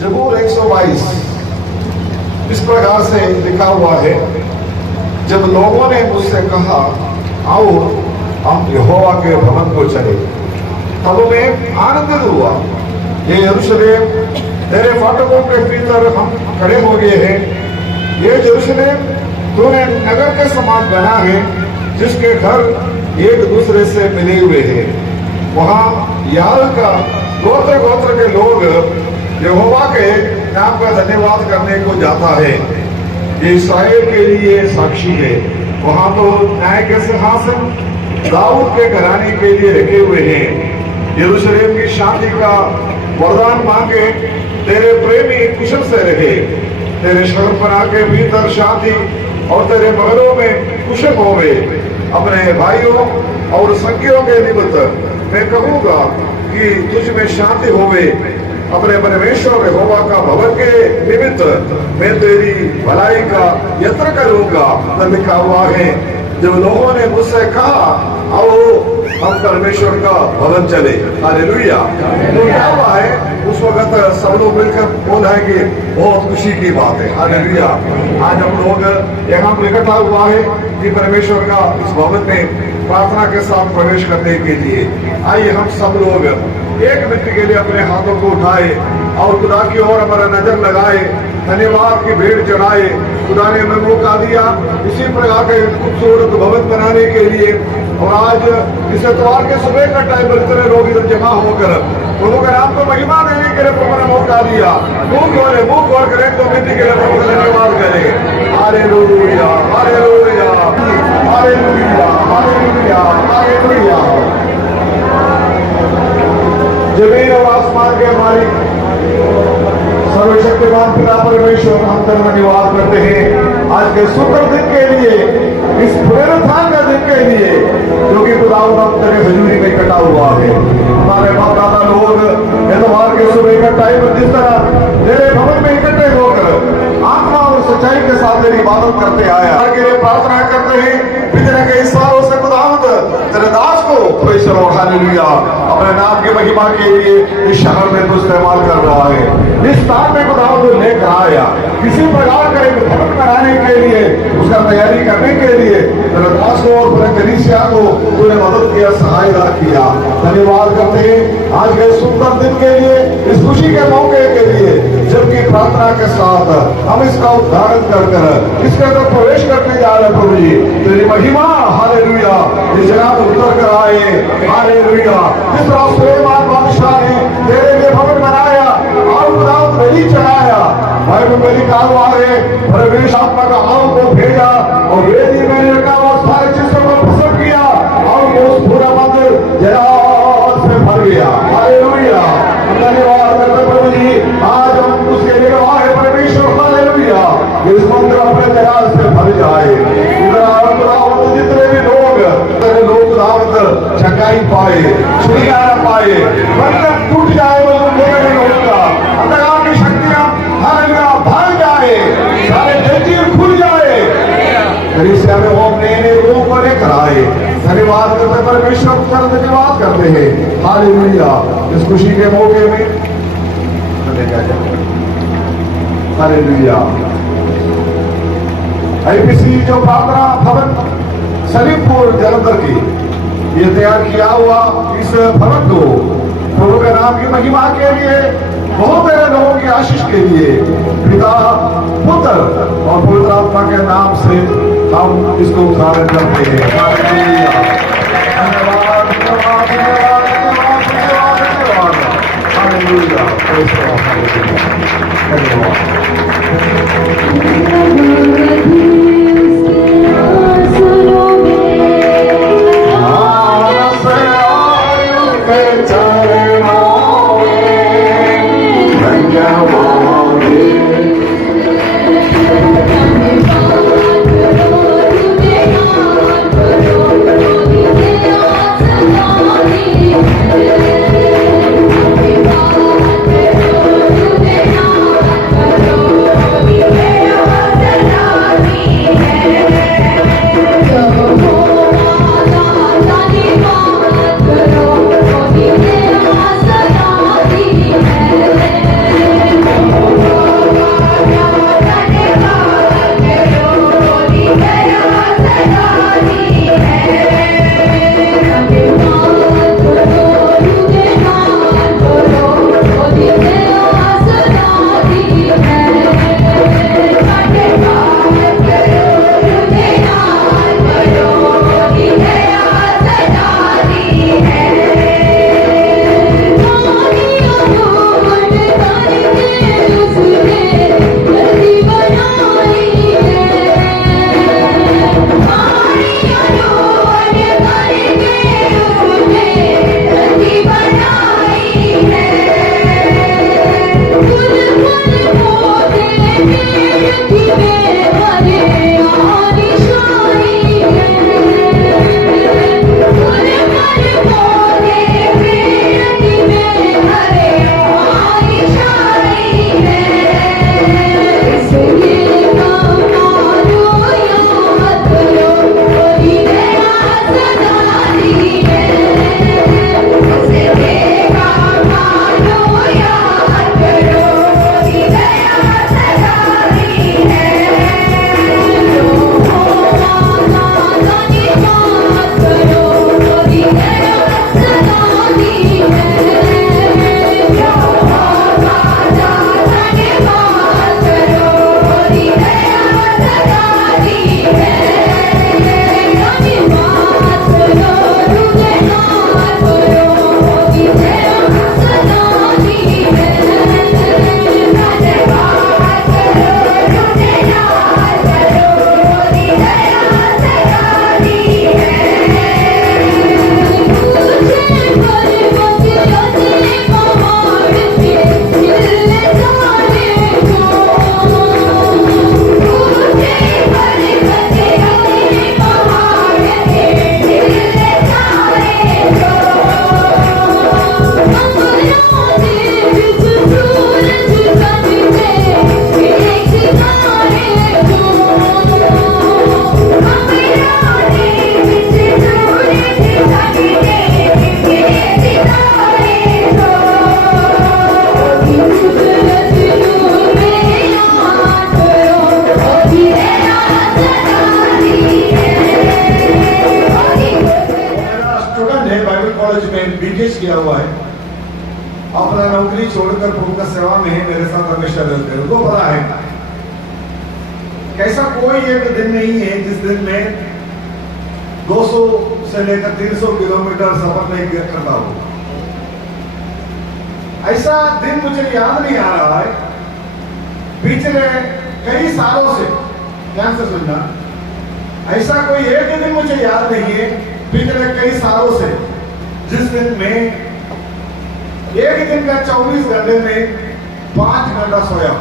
जबूर 122 इस प्रकार से लिखा हुआ है, जब लोगों ने मुझसे कहा आओ हम यहोवा के भवन को चले, तब मैं आनंदित हुआ। ये यरूशलेम तेरे फाटकों के भीतर हम खड़े हो गए हैं। ये यरूशलेम तूने नगर के समान बना है, जिसके घर एक दूसरे से मिले हुए हैं। वहां यार का गोत्र गोत्र के लोग यहोवा के नाम का धन्यवाद करने को जाता है। ये इस्राएल के लिए साक्षी है। वहां तो न्याय के सिंहासन दाऊद के घराने के लिए रखे हुए हैं। यरूशलेम की शांति का वरदान मांगे, तेरे प्रेमी कुशल से रहे। तेरे शहरपनाह के भीतर शांति और तेरे महलों में कुशल होवे। अपने भाइयों और संगियों के निमित्त मैं कहूंगा कि तुझ में शांति होवे। अपने परमेश्वर यहोवा का भवन के निमित्त मैं तेरी भलाई का यत्न करूंगा। लिखा हुआ है, जब लोगों ने मुझसे कहा आओ हम परमेश्वर का भवन चले। हालेलुया। तो क्या हुआ है, उस वक्त सब लोग मिलकर बोला है कि बहुत खुशी की बात है। हालेलुया। आज हम लोग यहाँ इकट्ठा हुआ है कि परमेश्वर का इस भवन में प्रार्थना के साथ प्रवेश करने के लिए। आइए हम सब लोग एक मिनट के लिए अपने हाथों को उठाए और खुदा की ओर हमारा नजर लगाए, धन्यवाद की भेंट चढ़ाए। खुदा ने हमें मौका दिया इसी प्रकार के खूबसूरत भवन बनाने के लिए। और आज इस एतवार के सुबह का टाइम इतने लोग इधर जमा होकर प्रभु के नाम को महिमा देने के लिए प्रभु ने मौका दिया। मुंह खोल करें तो मिट्टी के लिए प्रभु का धन्यवाद करें। Hallelujah, hallelujah, hallelujah, hallelujah, hallelujah. जमीन और आसमान के मालिक सर्वशक्तिमान पिता परमेश्वर, हम तेरा धन्यवाद करते हैं आज के सुंदर दिन के लिए, इस पुनरुत्थान के दिन के लिए, जो कि खुदावंद हम तेरे हजूरी में इकट्ठा हुआ है। हमारे बाप दादा लोग एतवार के सुबह का टाइम जिस तरह तेरे भवन में इकट्ठे होकर आत्मा और सच्चाई के साथ तेरी इबादत करते आया के लिए प्रार्थना करते हैं। पिछले कई सालों से खुदावंद तेरे दास को परमेश्वर और हालेलुया अपने नाम की महिमा के लिए इस शहर में तो इस्तेमाल कर रहा है। इस स्थान में खुदावंद लेकर आया किसी प्रकार का एक भवन बनाने के लिए, उसका तैयारी करने के लिए तेरे दास को और पूरे कलीसिया को तूने मदद किया, सहायता किया। धन्यवाद करते हैं आज के सुंदर दिन के लिए, इस खुशी के मौके के लिए, जबकि प्रार्थना के साथ हम इसका उद्घाटन कर इसके अंदर प्रवेश करने जा रहे हैं। प्रभु जी तेरी महिमा हालेलुया इस जगह में उतर कर आए। हालेलुया। जिस तरह सुलेमान बादशाह ने तेरे लिए भवन बनाया और खुदावंद बलि चढ़ाया, भाई बलि कालवारे प्रवेश आत्मा का आव को भेजा और वेदी में रखा और सारे चीजों को प्रसन्न किया और उस पूरा मंदिर जलाल से भर गया। हालेलुया। धन्यवाद करते प्रभु जी, आज हम उसके लिए गवाह है परमेश्वर। हालेलुया। इस मंदिर अपने जलाल से भर जाए। जितने भी लोग छकाई पाए, छुटकारा पाए, बंधन टूट जाए, अंधकार की शक्तियां भाग जाए, सारे जंजीर खुल जाए, कलीसिया में वो अपने रूप को लेकर आए। धन्यवाद करते परमेश्वर का धन्यवाद करते हैं। हालेलुया। इस खुशी के मौके में हालेलुया। आईपीसी जो प्रार्थना भवन सलीमपुर जलंधर की ये तैयार किया हुआ इस भवन को प्रभु के नाम की महिमा के लिए, बहुत सारे लोगों की आशीष के लिए पिता पुत्र और पवित्र आत्मा के नाम से हम इसको उद्घाटन करते हैं। धन्यवाद, धन्यवाद, धन्यवाद, धन्यवाद, धन्यवाद, हालेलुया। एंगेज किया हुआ है, अपना नौकरी छोड़कर प्रभु का सेवा में है, मेरे साथ हमेशा रहते हैं। उनको पता है कैसा कोई एक दिन नहीं है जिस दिन में 200 से लेकर 300 किलोमीटर सफर नहीं करता हूं। ऐसा दिन मुझे याद नहीं आ रहा है पिछले कई सालों से। ध्यान से सुनना, ऐसा कोई एक दिन मुझे याद नहीं है पिछले कई सालों से जिस दिन में एक दिन का 24 घंटे में 5 घंटा सोया।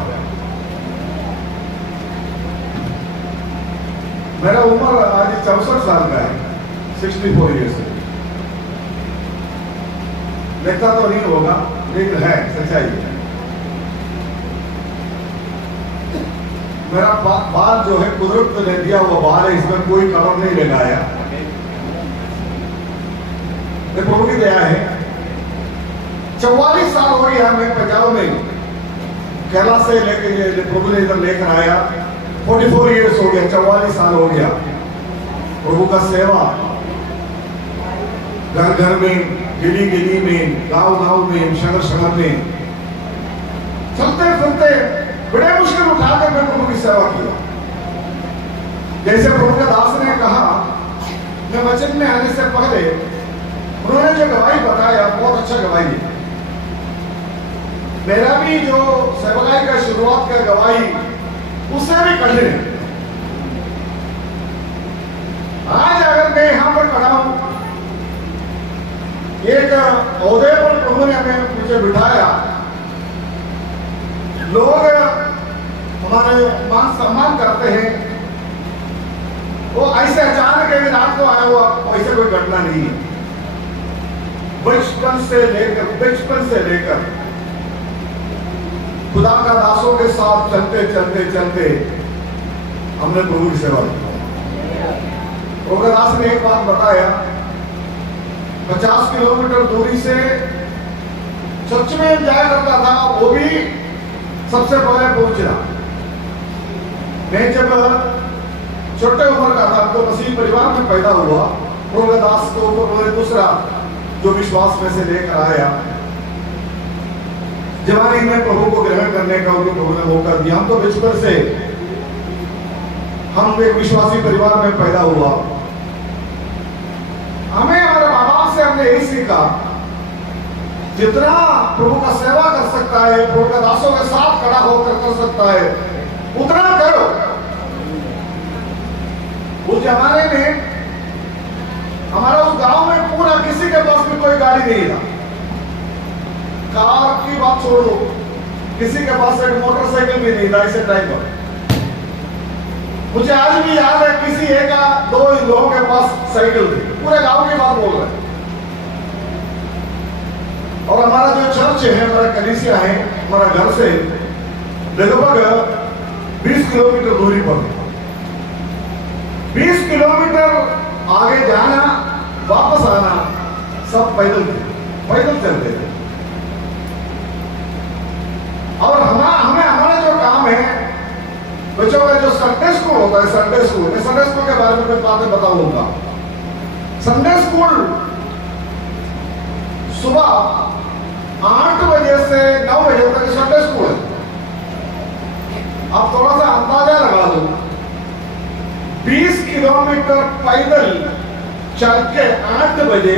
मेरा उम्र आज 64 साल का है, 64 ईयर्स। लगता तो नहीं होगा लेकिन है, सच्चाई है। मेरा बाल जो है कुदरत ने दिया हुआ बाल है, इसमें कोई कलर नहीं लगाया, प्रभु की दया है। 44 साल हो गया मैं पंजाब में कैलाश से लेकर प्रभु ने इधर लेकर आया। 44 ईयर्स हो गया, 44 साल हो गया प्रभु का सेवा। घर घर में, गिली गिली में, गांव गांव में, शहर शहर में चलते फिरते बड़े मुश्किल उठाकर मैं प्रभु की सेवा किया। जैसे प्रभु के दास ने कहा, मैं वचन में आने से पहले उन्होंने जो गवाही बताया बहुत अच्छा गवाही है। मेरा भी जो सेवकाई का शुरुआत का गवाही उससे भी कठिन है। आज अगर मैं यहां पर खड़ा हूं, एक ओहदे पर प्रभु ने हमें मुझे बिठाया, लोग हमारे मान सम्मान करते हैं, वो ऐसे अचानक एक रात को आया हुआ ऐसे कोई घटना नहीं है। बचपन से लेकर खुदा का दासों के साथ चलते चलते चलते हमने प्रभु की सेवा की। प्रभु का दास ने एक बात बताया, 50 किलोमीटर दूरी से चर्च में जाया करता था, वो भी सबसे पहले पहुंचना। मैं जब छोटे उम्र का था तो मसीह परिवार में पैदा हुआ। प्रभु का दास को उन्होंने दूसरा जो विश्वास में से लेकर आया, जवानी में प्रभु को ग्रहण करने का उनको प्रभु ने मौका दिया। हम तो बचपन से हम एक विश्वासी परिवार में पैदा हुआ। हमें हमारे माँ बाप से हमने यही सीखा, जितना प्रभु का सेवा कर सकता है, प्रभु का दासों के साथ खड़ा होकर कर सकता है, उतना करो। उस जमाने में हमारा उस गांव में पूरा किसी के पास भी कोई गाड़ी नहीं था। कार की बात छोड़ दो, किसी के पास एक मोटरसाइकिल भी नहीं था इसे टाइम पर। मुझे आज भी याद है किसी एक या दो लोगों के पास साइकिल थी। पूरे गांव की बात बोल रहे हैं। और हमारा जो चर्च है, हमारा कलीसिया है, हमारा घर से लगभग 20 किलोमीटर दूरी पर। 20 किलोमीटर आगे जाना वापस आना सब पैदल चलते थे। और हमें हमारा जो काम है, बच्चों का जो संडे स्कूल होता है, संडे स्कूल के बारे में मैं बातें बताऊंगा। संडे स्कूल सुबह 8 बजे से 9 बजे तक संडे स्कूल है। आप थोड़ा सा अंदाजा लगा दो, 20 किलोमीटर पैदल चल के 8 बजे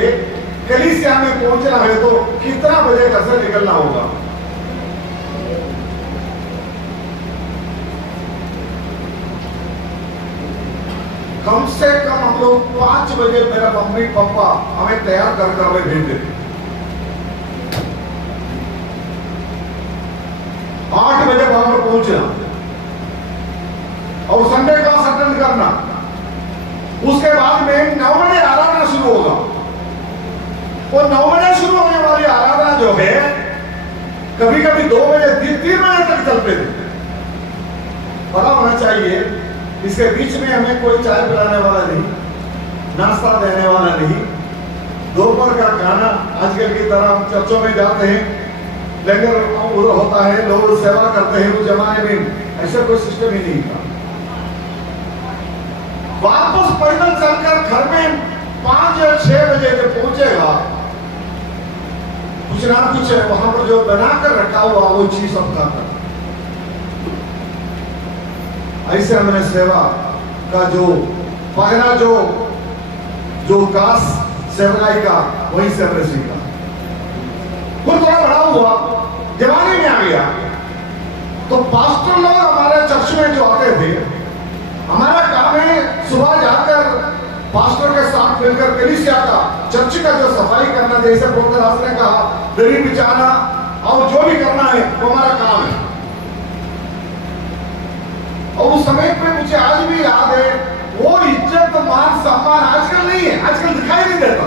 कलीसिया में पहुंचना है तो कितना बजे घर से निकलना होगा? कम से कम हम लोग 5 बजे मेरा मम्मी पापा हमें तैयार कर हमें भेज देते। 8 बजे वहां पर पहुंचना और संडे का अटेंड करना। उसके बाद में 9 बजे आराधना शुरू होगा। वो 9 बजे शुरू होने वाली आराधना जो है कभी कभी 2 बजे 3 बजे तक चलते थे। पता होना चाहिए इसके बीच में हमें कोई चाय पिलाने वाला नहीं, नाश्ता देने वाला नहीं। दोपहर का खाना आजकल की तरह हम चर्चों में जाते हैं, लंगर उधर होता है, लोग सेवा करते हैं। उस जमाने में ऐसा कोई सिस्टम ही नहीं था। वापस पैदल चलकर घर में 5 या 6 बजे जब पहुंचेगा कुछ ना कुछ वहां पर जो बनाकर रखा हुआ वो चीज हम खाता। ऐसे हमने सेवा का जो पहला जो कास सेवकाई का वहीं से हमने सीखा। कुछ थोड़ा बड़ा हुआ, जवानी में आ गया तो पास्टर लोग हमारे चर्च में जो आते थे, हमारा काम है सुबह जाकर पास्टर के साथ मिलकर कलीसिया का चर्च का जो सफाई करना, जैसे प्रोफेसर दास ने कहा, दरी बिछाना और जो भी करना है वो हमारा काम है। और उस समय पे मुझे आज भी याद है, वो इज्जत मान सम्मान आजकल नहीं है, आजकल दिखाई नहीं देता।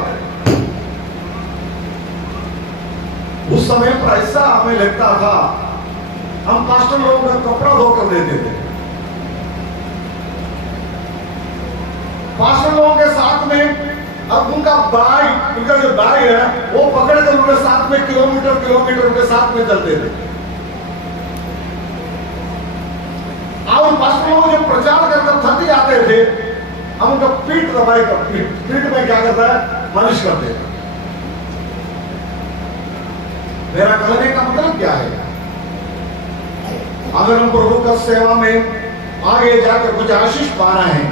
उस समय पर ऐसा हमें लगता था, हम पास्टर लोगों का कपड़ा धोकर देते थे। पास्टर लोगों के साथ में अब उनका बैग, उनका जो बैग है वो पकड़ कर उनके साथ में किलोमीटर उनके साथ में चलते थे। और पास्टर लोग जो प्रचार करकर थक जाते थे, हम उनका पीठ दबाई कर पीठ में क्या करता है, मालिश करते थे। मेरा कहने का मतलब क्या है, अगर हम प्रभु का सेवा में आगे जाकर कुछ आशीष पाना है,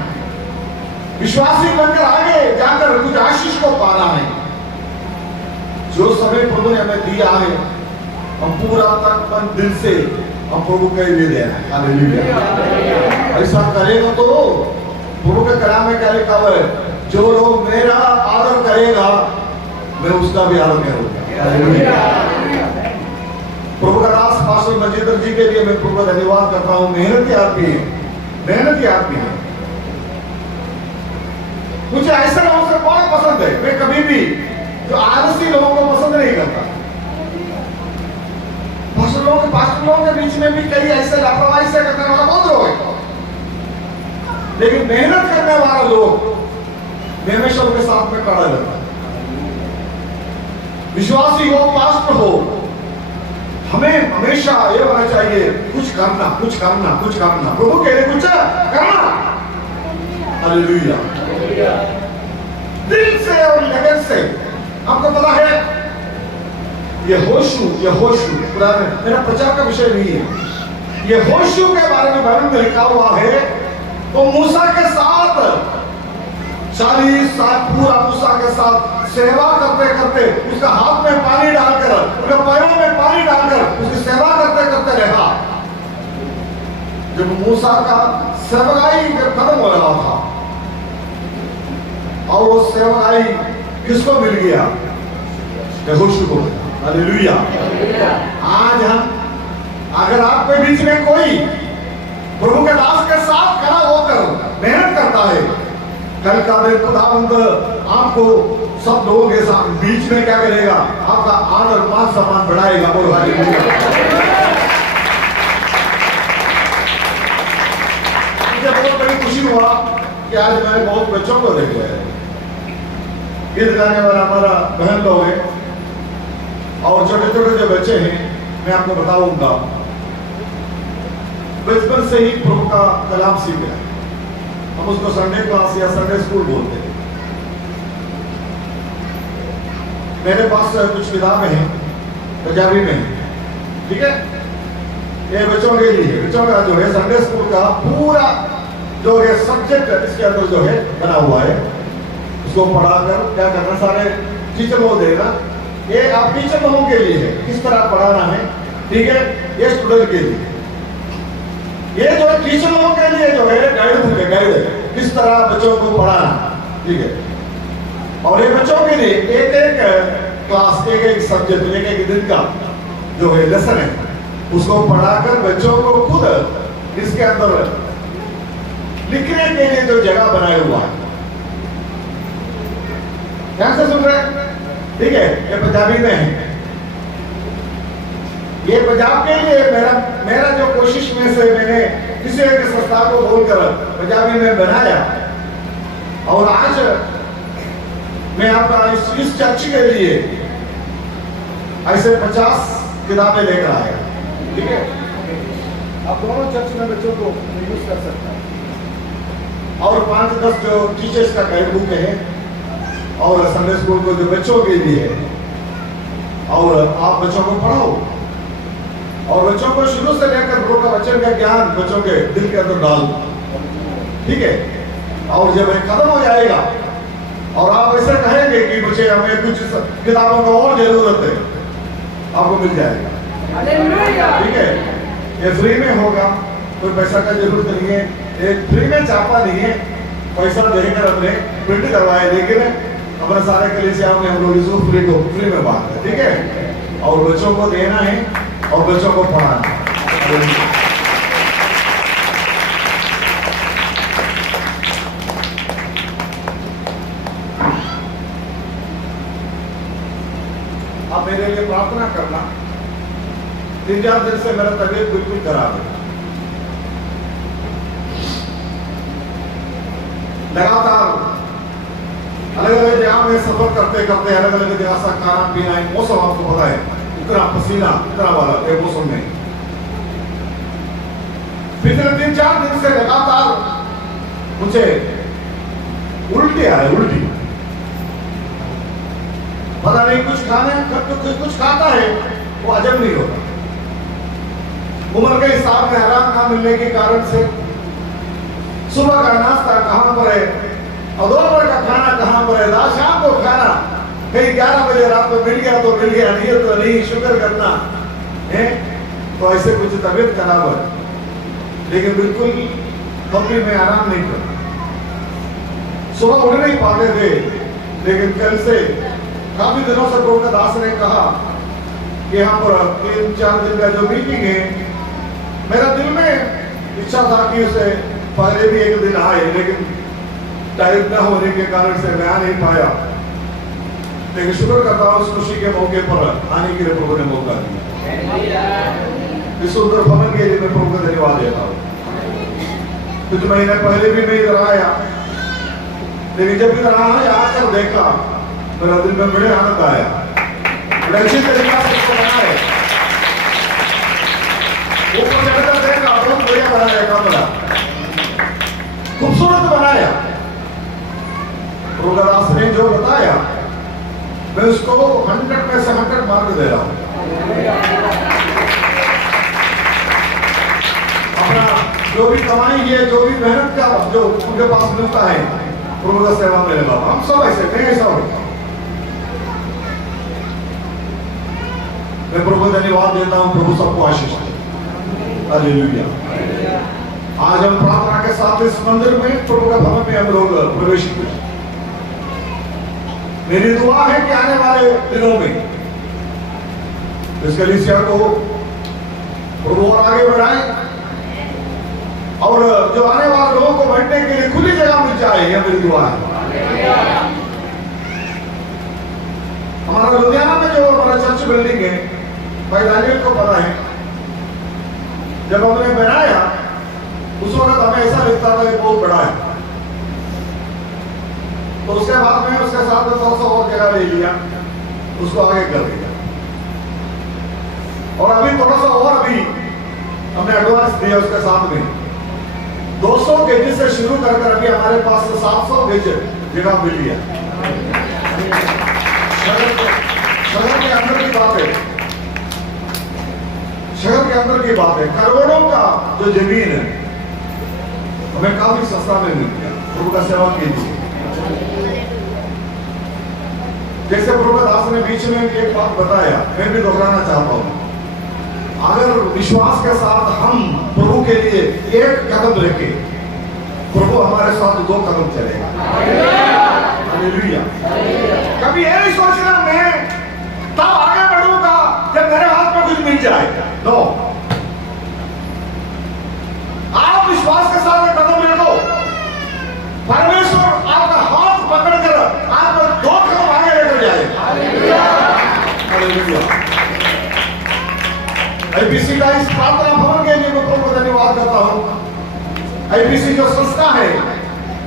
विश्वासी बनकर आगे जाकर कुछ आशीष को पाना है, जो समय प्रभु ने हमें दिया है, हम पूरा तन मन दिल से हम प्रभु के लिए देना है। हालेलुया। ऐसा करेगा तो प्रभु के कलाम में क्या लिखा हुआ है, जो लोग मेरा आदर करेगा मैं उसका भी आदर करूंगा। हालेलुया। प्रभु का दास पास्टर मजेंद्र जी के लिए मैं प्रभु का धन्यवाद करता हूँ। मेहनती आदमी है। मुझे ऐसे लोगों से बहुत पसंद है। मैं कभी भी जो आलसी लोगों को पसंद नहीं करता। पास्टर लोगों के बीच में भी कई ऐसे लापरवाही से करने वाला बहुत लोग है, लेकिन मेहनत करने वाला लोग मैं हमेशा उनके साथ में खड़ा रहता। विश्वासी हो, पास्टर हो, हमें हमेशा ये होना चाहिए, कुछ करना। प्रभु के लिए कुछ करना। हालेलुया। दिल से और लगन से। आपको पता है यहोशू मेरा प्रचार का विषय नहीं है। यहोशू के बारे में बाइबल में लिखा हुआ है, तो मूसा के साथ 40 साल पूरा मूसा के साथ सेवा करते करते, उसका हाथ में पानी डालकर, उसके पैरों में पानी डालकर उसकी सेवा करते करते रहा। जब मूसा का सेवकाई खत्म हो रहा था और वो सेवकाई किसको मिल गया, यहोशू को। हालेलुया। आज हम अगर आपके बीच में कोई प्रभु के दास के साथ खड़ा होकर मेहनत करता है, कल का दिन खुदावंद आपको सब लोगों के साथ बीच में क्या करेगा, आपका आदर मान सम्मान बढ़ाएगा। बोलो हालेलुया। मुझे बहुत बड़ी खुशी हुआ कि आज मैंने बहुत बच्चों को देख लिया। गीत गाने वाला हमारा बहन लोग है और छोटे छोटे जो बच्चे हैं, मैं आपको बताऊंगा, बचपन से ही प्रभु का कलाम सीख गए। हम उसको संडे क्लास या संडे स्कूल बोलते हैं। मेरे पास कुछ किताबें हैं पंजाबी में, ठीक है। ये बच्चों के लिए, बच्चों का जो है संडे स्कूल का पूरा जो है सब्जेक्ट इसके अंदर जो है बना हुआ है, उसको पढ़ाकर क्या करना, सारे टीचर लोग देगा। ये आप टीचर लोगों के लिए है, किस तरह पढ़ाना है, ठीक है। ये स्टूडेंट के लिए, ये जो टीचर लोगों के लिए जो है गाइड बुक है, गाइड किस तरह बच्चों को पढ़ाना, ठीक है। और ये बच्चों के लिए एक एक क्लास, एक एक सब्जेक्ट, एक एक दिन का जो है लेसन है, उसको पढ़ाकर बच्चों को खुद इसके अंदर लिखने के लिए जो जगह बनाया हुआ है। ध्यान से सुन रहे, ठीक है। ये पंजाबी में है। ये पंजाब के लिए मेरा जो कोशिश में से मैंने किसी एक संस्था को बोलकर पंजाबी में बनाया, और आज मैं आपका इस चर्च के लिए ऐसे 50 किताबें लेकर आया, ठीक है। आप दोनों चर्च में बच्चों को यूज कर सकते हैं, और 5-10 जो टीचर्स का गाइड बुक है, और संडे स्कूल को जो बच्चों के लिए है, और आप बच्चों को पढ़ाओ और बच्चों को शुरू से लेकर प्रभु का वचन का ज्ञान बच्चों के दिल के अंदर डाल, ठीक है। और जब ये खत्म हो जाएगा और आप ऐसे कहेंगे कि मुझे हमें कुछ किताबों का और जरूरत है, आपको मिल जाएगा, ठीक है। ये फ्री में होगा, कोई पैसा का जरूरत नहीं है, ये फ्री में छापा नहीं है, पैसा देकर अपने प्रिंट करवाए, लेकिन अपने सारे कलीसिया में हम लोग इसको फ्री में बांट है, ठीक है। और बच्चों को देना है और बच्चों को पढ़ाना है। आप मेरे लिए प्रार्थना करना। 3-4 दिन से मेरा तबीयत बिल्कुल खराब है, लगातार अलग अलग जगह में सफर करते करते अलग अलग जगह से खाना पीना, मौसम आपको पता है, इतना पसीना इतना वाला है मौसम में। पिछले 3-4 दिन से लगातार मुझे उल्टी आ रही, उल्टी, पता नहीं कुछ कुछ खाता है वो हजम नहीं होता। उम्र के हिसाब में आराम ना मिलने के कारण से सुबह का नाश्ता कहां पर है और दोपहर का खाना कहां पर है, रात शाम को खाना कहीं 11 बजे रात को मिल गया तो मिल गया, नहीं तो नहीं, शुक्र करना है। तो ऐसे कुछ तबीयत खराब है, लेकिन बिल्कुल कंपनी में आराम नहीं करता। सुबह उठ नहीं पाते थे, लेकिन कल से काफी दिनों से प्रभु का दास ने कहा कि यहाँ पर 3-4 दिन का जो मीटिंग है, मेरा दिल में इच्छा था कि उसे पहले भी एक दिन आए, लेकिन टाइम न होने के कारण से मैं आ नहीं पाया। लेकिन शुक्र करता हूँ उस खुशी के मौके पर आने के लिए प्रभु ने मौका दिया। इस सुंदर भवन के लिए मैं प्रभु का धन्यवाद देता हूँ। कुछ महीने पहले भी मैं इधर आया, लेकिन जब इधर आकर देखा मेरा दिल में बड़े आनंद आया। बड़े अच्छी तरीके से इसको बनाया, ऊपर चढ़कर देखा बहुत बढ़िया बनाया, कमरा खूबसूरत बनाया। प्रभु का दास ने जो बताया मैं उसको 100 में से 100 मार्क दे रहा हूं। अपना जो भी कमाई है, जो भी मेहनत का जो उनके पास मिलता है, प्रभु का सेवा मेरे बाबा, हम सब ऐसे, मैं ऐसा हूं। मैं प्रभु को धन्यवाद देता हूं, प्रभु सबको आशीष दे। हालेलुया। आज हम प्रार्थना के साथ इस मंदिर में, प्रभु का भवन में हम लोग प्रवेश किए। मेरी दुआ है कि आने वाले दिनों में इस कलीसिया को प्रभु और आगे बढ़ाए और जो आने वाले लोगों को बैठने के लिए खुली जगह मिल जाए, यह मेरी दुआ है। हमारा लुधियाना में जो हमारा चर्च बिल्डिंग है, भाई दानियल को पता है, जब हमने बनाया उस वक्त हमें ऐसा लगता था कि बहुत बड़ा है। तो उसके बाद में उसके साथ में 200 और जगह ले लिया, उसको आगे कर दिया और अभी थोड़ा सा और अभी हमने एडवांस दिया उसके साथ में 200 गेज से शुरू कर अभी हमारे पास 700 गेज जगह मिल गया। शहर के अंदर की बात है, शहर के अंदर की बात है। करोड़ों का जो जमीन है हमें काफी सस्ता में मिल गया। प्रभु का सेवा कीजिए। जैसे प्रभु दास ने बीच में एक बात बताया, मैं भी दोहराना चाहता हूं। अगर विश्वास के साथ हम प्रभु के लिए एक कदम रखें, प्रभु हमारे साथ 2 कदम चलेगा। हालेलुया। कभी ये नहीं सोचना मैं तब आगे बढ़ूंगा जब मेरे हाथ में कुछ मिल जाएगा। नो, आप विश्वास के साथ कदम रखो, परमेश्वर आपका हाथ पकड़कर आपको 2 कदम आगे लेकर जाएगा। हालेलुया। आईपीसी का इस प्रार्थना भवन के लिए मैं प्रभु को धन्यवाद करता हूं। आईपीसी जो संस्था है,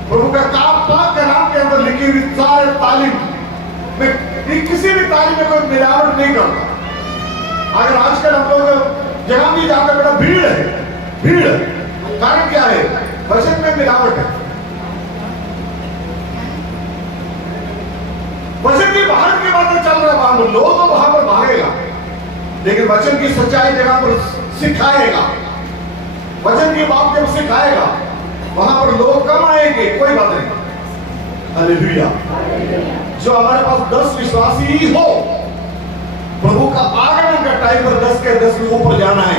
प्रभु का पाक के नाम के अंदर लिखी हुई सारे तालीम में किसी भी तालीम में कोई मिलावट नहीं करता। अगर आजकल हम लोग जहां भी जाकर बड़ा भीड़ है, भीड़ है, कारण क्या है? बजट में मिलावट है। बजट यदि बाहर की बातें चल रहा है वहां पर लोग तो वहां पर भागेगा, लेकिन वचन की सच्चाई जगह पर सिखाएगा, वचन की बात जब सिखाएगा वहां पर लोग कम आएंगे, कोई बात नहीं। हालेलुया। जो हमारे पास 10 विश्वासी ही हो, प्रभु का आगमन का टाइम पर 10 के 10 के ऊपर जाना है।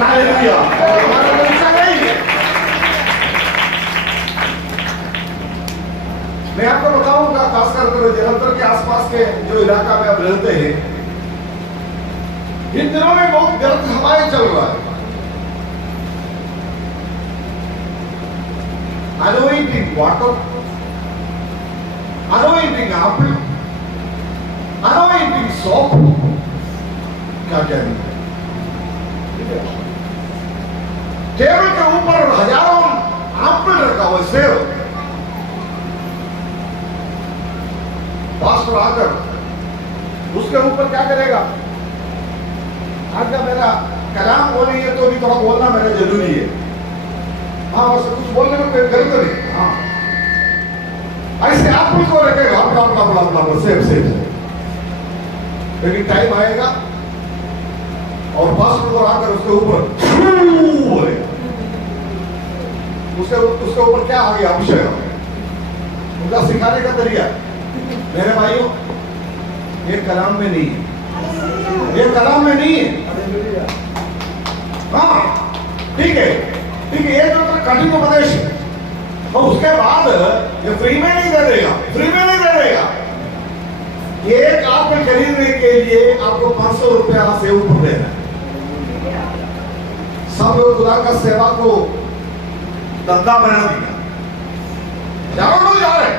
हालेलुया। हमारा परीक्षा नहीं है। मैं आपको बताऊंगा, खासकर जलंधर के आसपास के जो इलाका में आप रहते हैं, इन दिनों में बहुत गलत हवाएं चल रहा है। Anointing water, anointing Apple, anointing soap, क्या क्या नहीं। टेबल के ऊपर हजारों एप्पल रखा हुआ, सेब। पास्टर आकर उसके ऊपर क्या करेगा? आज का मेरा कलाम बोलेंगे तो भी थोड़ा बोलना मेरा जरूरी है। हाँ, बस कुछ बोलने में कोई गलत नहीं। हाँ, ऐसे आप को रखेगा अपना सेब। लेकिन टाइम आएगा और पास्टर को आकर उसके ऊपर बोलेगा, उसके ऊपर क्या आ गया? अभिषेक। उनका सिखाने का तरीका मेरे भाइयों, ये कलाम में नहीं है, ये कलाम में नहीं है। हाँ, ठीक है, ये जो कठिन उपदेश है, और उसके बाद ये फ्री में नहीं दे देगा, फ्री में नहीं दे देगा। एक आपको खरीदने के लिए आपको 500 रुपया से ऊपर देना है। सब लोग खुदा का सेवा को धंधा बना दिया, जा रहे हैं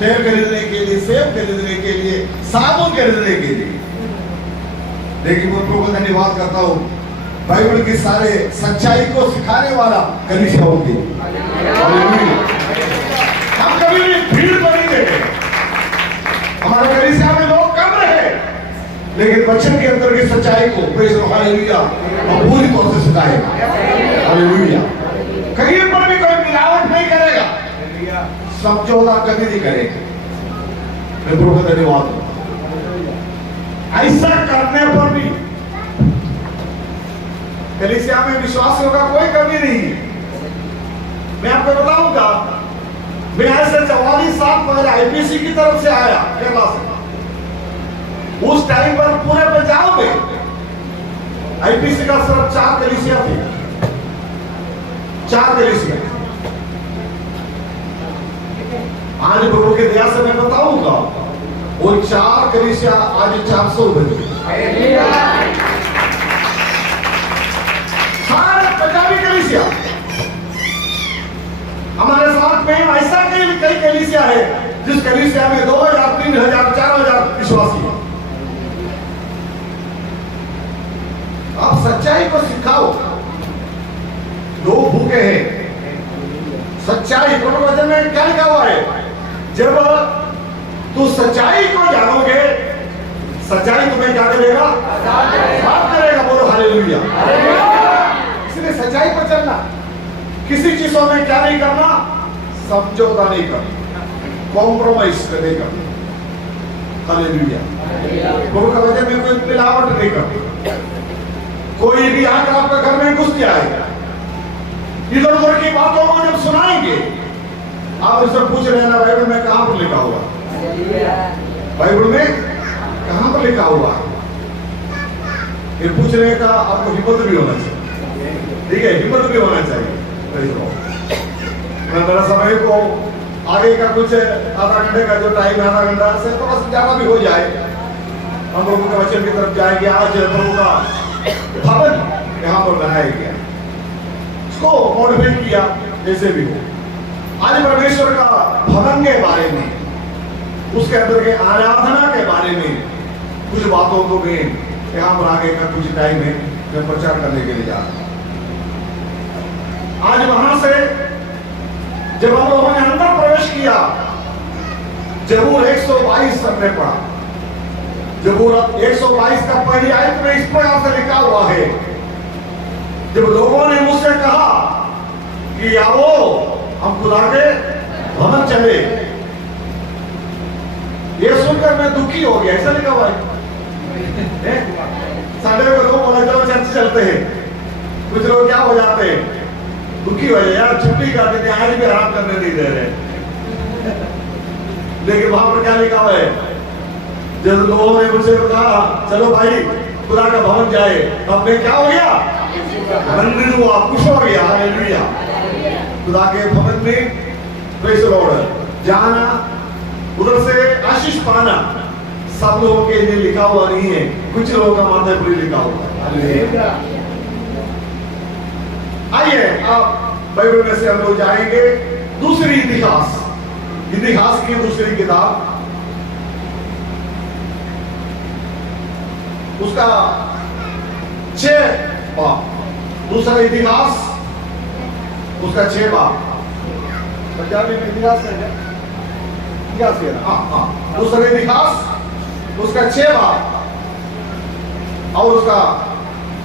तेल खरीदने के लिए, सेब खरीदने के लिए, साबुन खरीदने के लिए। लेकिन वो प्रभु का धन्यवाद करता हूं, बाइबल की सारे सच्चाई को सिखाने वाला कलीसिया होगी। हम कभी भी भीड़ को नहीं देते। हमारे कलीसिया में लोग कम रहे, लेकिन वचन के अंदर की सच्चाई को हालेलुया हम पूरी तौर से सिखाएगा। हालेलुया। कहीं पर भी कोई मिलावट नहीं करेगा, समझौता कभी नहीं करेगा। मैं प्रभु का धन्यवाद। ऐसा करने पर भी कलीसिया में विश्वासियों का कोई कमी नहीं है। मैं आपको बताऊंगा, मैं ऐसे 44 साल पहले आईपीसी की तरफ से आया केरला से। उस टाइम पर पूरे पंजाब में आईपीसी का सिर्फ 4 कलीसिया थी, 4 कलीसिया। आज प्रभु के दया से मैं बताऊंगा, वो 4 कलीसिया आज 400 बन गई। सारे पंजाबी कलीसिया। हमारे साथ में ऐसा कई कलीसिया है जिस कलीसिया में 2000, 3000, 4000 विश्वासी हैं। आप सच्चाई को सिखाओ, लोग भूखे हैं। सच्चाई प्रभु वचन में क्या लिखा हुआ है? जब तू सच्चाई को जानोगे, सच्चाई तुम्हें क्या करेगा? साफ करेगा। बोलो हालेलुया। इसलिए सच्चाई पर चलना, किसी चीजों में क्या नहीं करना? समझौता नहीं करना, कॉम्प्रोमाइज नहीं करना। हालेलुया। प्रभु का वचन में कोई मिलावट नहीं करना। कोई भी आकर आपके घर में घुस जाएगा, इधर उधर की बातों को जब सुनाएंगे, आप इससे पूछ रहे हैं ना, बाइबल में कहां पर लिखा हुआ? बाइबल में कहां पर लिखा हुआ? ये पूछने का आपको हिम्मत भी होना चाहिए। ठीक है, हिम्मत भी होना चाहिए। मैं मेरा समय को आगे का कुछ आधा घंटे का जो टाइम है, आधा घंटा से थोड़ा सा ज्यादा भी हो जाए, हम प्रभु के वचन की तरफ जाएंगे। आज प्रभु का भवन यहाँ पर बनाया गया, इसको मॉडिफाई किया जैसे भी हो। आज परमेश्वर का भवन के बारे में, उसके अंदर के आराधना के बारे में कुछ बातों को मैं यहाँ पर आगे का कुछ टाइम है मैं प्रचार करने के लिए जा रहा हूँ। आज वहां से जब हम लोगों ने अंदर प्रवेश किया, जबूर 122 हमने पढ़ा। जबूर 122 का पहली आयत में इस प्रकार से लिखा हुआ है, जब लोगों ने मुझसे कहा कि आओ हम खुदा के भवन चले, ये सुनकर मैं दुखी हो गया, ऐसा लिखा हुआ है। संडे को लोग बोला चलो चर्च चलते हैं, कुछ लोग क्या हो जाते हैं, दुखी हो जाए, यार छुट्टी कर देते, आज भी आराम करने नहीं दे रहे। लेकिन वहां पर क्या लिखा हुआ है, जब लोगों ने मुझसे कहा चलो भाई खुदा का भवन जाए, तब मैं क्या हो गया, आनंदित हुआ, खुश हो गया। हालेलुया। खुदा के भवन में प्रेज़ द लॉर्ड जाना, उधर से आशीष पाना सब लोगों के लिए लिखा हुआ नहीं है, कुछ लोगों का मानना है लिखा हुआ है। आइए आप बाइबल में से हम लोग जाएंगे दूसरी इतिहास की दूसरी किताब, उसका 6 बाब, दूसरा इतिहास उसका 6 बाब। पंजाबी में इतिहास है क्या? इतिहास है ना? हाँ। दूसरा इतिहास उसका 6 बाब और उसका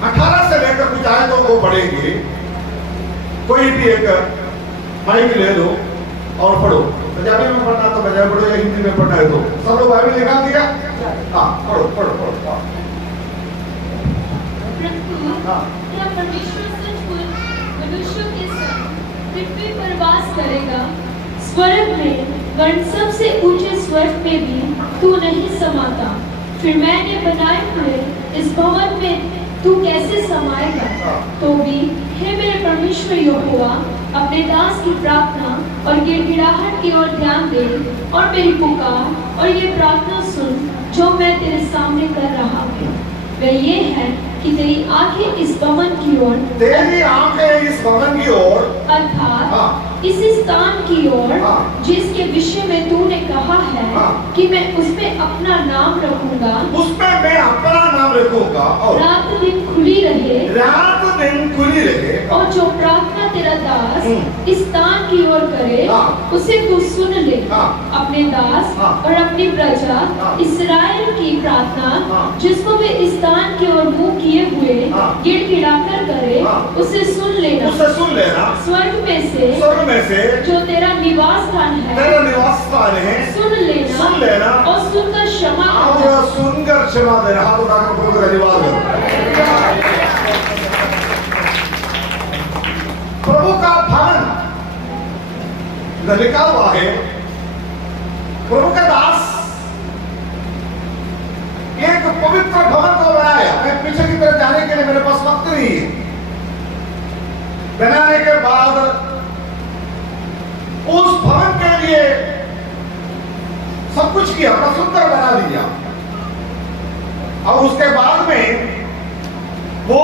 18 से लेकर कुछ आए तो वो पढ़ेंगे। कोई भी एक माइक ले लो और पढ़ो, पंजाबी में पढ़ना तो पंजाबी पढ़ो या हिंदी में पढ़ना है तो सब लोग बाइबल निकाल दिया। हाँ पढ़ो। परमेश्वर सचमुच मनुष्यों के संग पृथ्वी पर वास करेगा, स्वर्ग में वरन सबसे ऊंचे स्वर्ग में भी तू नहीं समाता। फिर मैंने बनाए हुए इस भवन में तू कैसे समाएगा? तो भी हे मेरे परमेश्वर यहोवा, अपने दास की प्रार्थना और गिड़गिड़ाहट की ओर ध्यान दे और मेरी पुकार और ये प्रार्थना सुन जो मैं तेरे सामने कर रहा हूँ। वह ये है कि तेरी आंखें इस भवन की ओर, तेरी आंखें इस भवन की ओर, अर्थात इस स्थान की ओर जिसके विषय में तूने कहा है कि मैं उसमें अपना नाम रखूंगा, उसमें मैं अपना नाम रखूंगा और रात दिन खुली रहे, और जो प्रार्थना तेरा दास इस स्थान की ओर करे उसे तू सुन ले। अपने दास और अपनी प्रजा इस्राएल की प्रार्थना जिसको वे इस स्थान की ओर मुंह किए हुए गिड़गिड़ाकर करे उसे सुन लेना। स्वर्ग में से जो तेरा निवास स्थान है सुन लेना और सुनकर क्षमा देना। हाथ उठाकर बोलो धन्यवाद। प्रभु का भवन लिखा हुआ है, प्रभु का दास एक पवित्र भवन को बनाया। मैं पीछे की तरफ जाने के लिए मेरे पास वक्त नहीं है। बनाने के बाद उस भवन के लिए सब कुछ किया, बड़ा सुंदर बना दिया। और उसके बाद में वो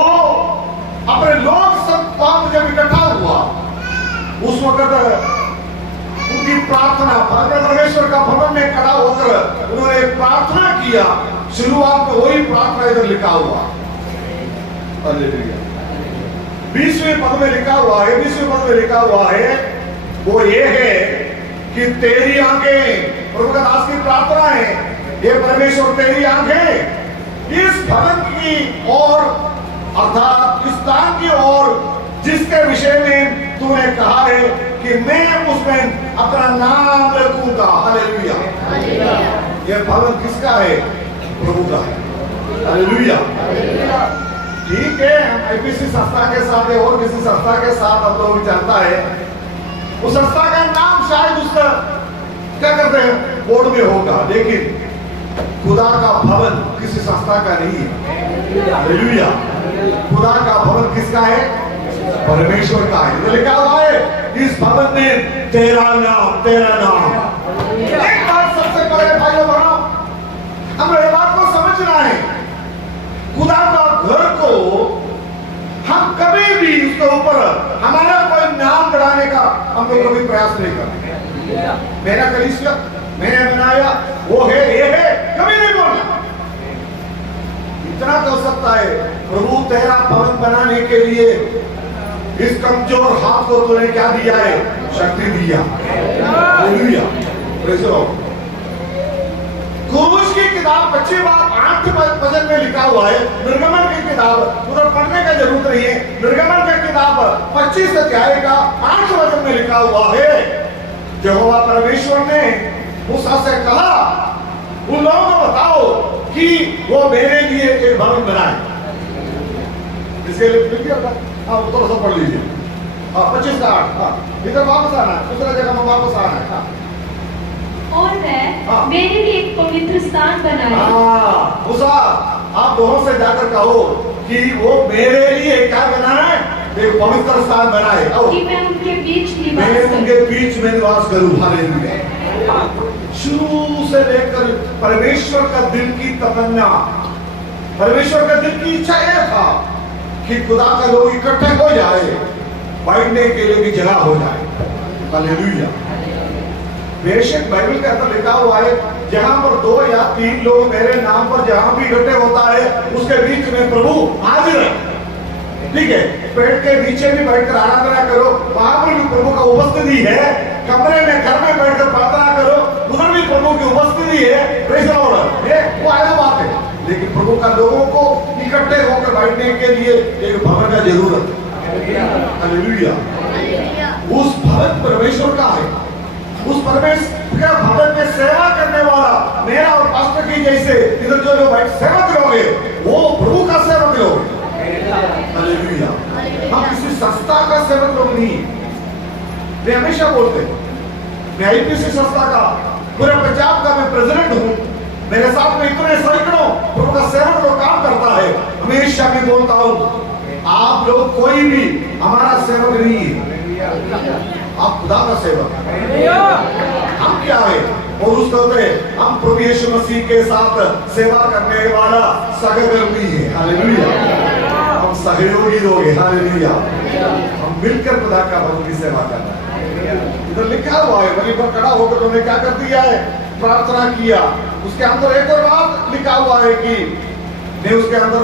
अपने लोग सब पाप जब इकट्ठा हुआ, उस वक्त उनकी प्रार्थना परमेश्वर का भवन में खड़ा होकर उन्होंने प्रार्थना किया। शुरुआत में वही प्रार्थना इधर लिखा हुआ, 20वें पद में लिखा हुआ है। 20वें पद में लिखा हुआ है वो ये है कि तेरी आंखें, प्रभु का दास की प्रार्थना है, ये परमेश्वर तेरी आंखें इस भवन की ओर, अर्थात इस स्थान की ओर जिसके विषय में तूने कहा है कि मैं उसमें अपना नाम रखूंगा। हालेलुया। ये भवन किसका है? प्रभु का है। हालेलुया। ठीक है, हम आईपीसी संस्था के साथ और किसी संस्था के साथ हम लोग चलता है, उस संस्था का नाम शायद उसका क्या करते हैं बोर्ड में होगा, लेकिन खुदा का भवन किसी संस्था का नहीं है। हालेलुया। खुदा का भवन किसका है? परमेश्वर का है। लिखा हुआ है इस भवन में तेरा नाम। एक बात सबसे पहले भाइयों बहनों, हमें ये बात को समझना है, खुदा का घर को हम कभी भी उसके ऊपर हमारा कोई नाम बढ़ाने का हम लोग कभी प्रयास नहीं करते। मेरा कलीसिया मैंने बनाया, वो है, ये है, कभी नहीं बोलना। इतना तो सकता है, प्रभु तेरा भवन बनाने के लिए इस कमजोर हाथ को तूने क्या दिया है? शक्ति दिया। हालेलुया। Praise the Lord. क्रूस की किताब 25 बाब 8 वचन में लिखा हुआ है। निर्गमन की किताब उधर पढ़ने का जरूरत नहीं है। निर्गमन की किताब 25 अध्याय का 8 वचन में लिखा हुआ है, यहोवा परमेश्वर ने मूसा से कहा उन लोगों को बताओ कि वो मेरे लिए एक भवन बनाए। इसके लिए लिख दिया था। हाँ, वो थोड़ा सा पढ़ लीजिए। हाँ, 25 का 8। हाँ, इधर वापस आना है, दूसरा जगह में वापस आना है। हाँ। और वह हाँ। मेरे लिए एक पवित्र स्थान बनाए। हाँ, मूसा, आप दोनों से जाकर कहो कि वो मेरे लिए क्या बनाए, एक पवित्र स्थान बनाए। कि मैं उनके बीच निवास मैं करूं। उनके बीच में निवास करूं। हालेलुया। शुरू से लेकर परमेश्वर का दिल की तमन्ना, परमेश्वर का दिल की इच्छा यह था कि खुदा का लोग इकट्ठे हो जाए, बैठने के लिए भी जगह हो जाए। हालेलुया। बेशक बाइबल के अंदर लिखा हुआ है, जहां पर 2 या 3 लोग मेरे नाम पर जहां भी इकट्ठे होता है, उसके बीच में प्रभु हाजिर है। ठीक है, पेड़ के नीचे भी बैठकर आराधना करो, वहां पर भी प्रभु का उपस्थिति है। कमरे में, घर में बैठकर प्रार्थना करो, उधर भी प्रभु की उपस्थिति है। Praise the Lord. ये वो अलग बात है, लेकिन प्रभु का लोगों को इकट्ठे होकर बैठने के लिए एक भवन का जरूरत है। हालेलुया। उस भवन परमेश्वर का है। उस परमेश्वर के भवन में सेवा करने वाला मेरा और पास्टर की जैसे इधर जो लोग सेवक लोग हैं, वो प्रभु का सेवक लोग हैं। हालेलुया। हम किसी संस्था का सेवक लोग नहीं। मैं हमेशा बोलते हैं, मैं आईपीसी संस्था का पूरे पंजाब का मैं प्रेसिडेंट हूँ। मेरे साथ में इतने सैकड़ों प्रभु का सेवक लोग काम करता है। हमेशा मैं बोलता हूँ, आप लोग कोई भी हमारा सेवक नहीं है, आप खुदा का सेवक। हम क्या है? और उस कहते हैं हम प्रभु यीशु मसीह के साथ सेवा करने वाला सहकर्मी है। हालेलुया। हम सहयोगी लोग हैं। हालेलुया। हम मिलकर खुदा का भवन की सेवा करना है। इधर लिखा हुआ है, वहीं पर खड़ा होकर उन्होंने क्या कर दिया है? प्रार्थना किया। उसके अंदर एक और बात लिखा हुआ है कि मैं उसके अंदर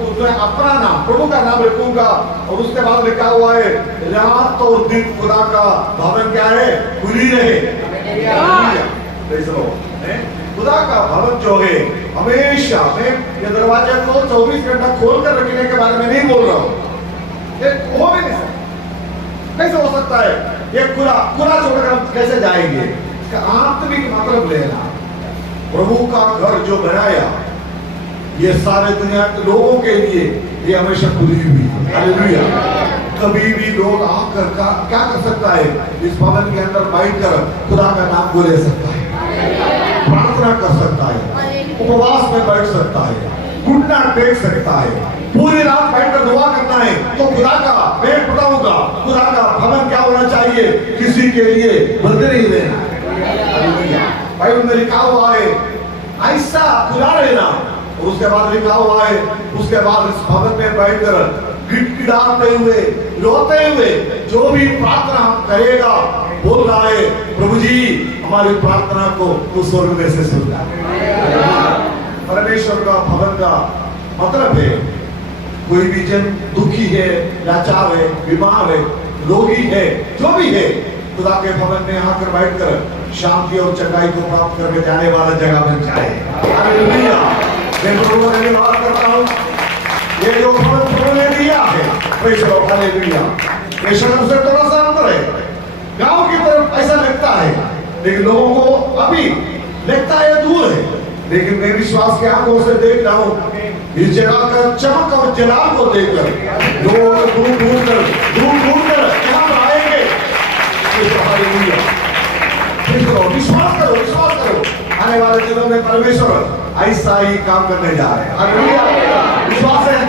उसमें अपना नाम, प्रभु का नाम लिखूंगा। और उसके बाद लिखा हुआ है, रात और दिन खुदा का भवन क्या है? खुली रहे। खुदा का भवन जो है हमेशा, मैं ये दरवाजे को 24 घंटा खोल कर रखने के बारे में नहीं बोल रहा हूँ। ये हो भी नहीं सकता। कैसे हो सकता है? ये खुला छोड़कर हम कैसे जाएंगे? इसका आत्मिक मतलब लेना। प्रभु का घर जो बनाया, ये सारे दुनिया के लोगों के लिए ये हमेशा खुली हुई है। हालेलुया। कभी भी लोग आकर क्या कर सकता है? इस भवन के अंदर बैठकर खुदा का नाम को ले सकता है, प्रार्थना कर सकता है, उपवास में बैठ सकता है, घुटना टेक सकता है, पूरी रात बैठकर दुआ करना है। तो खुदा का, मैं बताऊंगा, खुदा का भवन क्या होना चाहिए? किसी के लिए बंद नहीं रहना। हालेलुया। बाइबल में लिखा हुआ है ऐसा खुला रहना। और उसके बाद लिखा हुआ है, उसके बाद इस भवन में बैठकर गिड़गिड़ाते हुए, रोते हुए जो भी प्रार्थना करेगा, बोल रहा है, प्रभु जी हमारी प्रार्थना को तू स्वर्ग में से सुन ले। परमेश्वर का भवन का मतलब है, कोई भी जन दुखी है, लाचार है, बीमार है, रोगी है, जो भी है, खुदा के भवन में आकर बैठकर शांति और चंगाई को प्राप्त करके जाने वाला जगह बन जाए। हालेलुया। मैं प्रभु का धन्यवाद करता हूँ। ये जो भवन प्रभु ने दिया है, हालेलुया। ये शहर से थोड़ा सा अंदर है, गांव की तरफ ऐसा लगता है, लेकिन लोगों को अभी लगता है दूर है। लेकिन मैं विश्वास के आंखों से देख रहा हूँ, इस जगह का चमक और जलाल को देखकर लोग दूर दूर कर यहाँ पर आएंगे। विश्वास करो, आने वाले दिनों में परमेश्वर ऐसा ही काम करने जा रहे हैं। हालेलुया। विश्वास है।